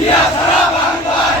ইয়া সারা বাংলায়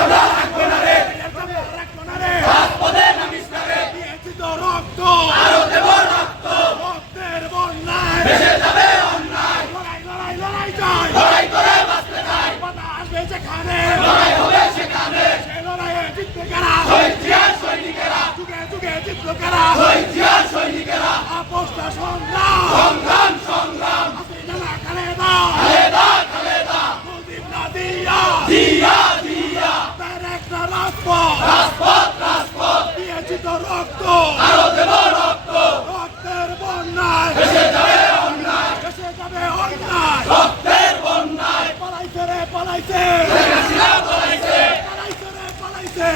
রাজপথ রাজপথ রাজপথ। দিয়েছি তো রক্ত আরও দেব রক্ত রক্তের বন্যায় ভেসে যাবে অন্যায়। ভেসে যাবে অন্যায়। রক্তের বন্যায়। পালাইছে রে পালাইছে। পালাইছে রে পালাইছে।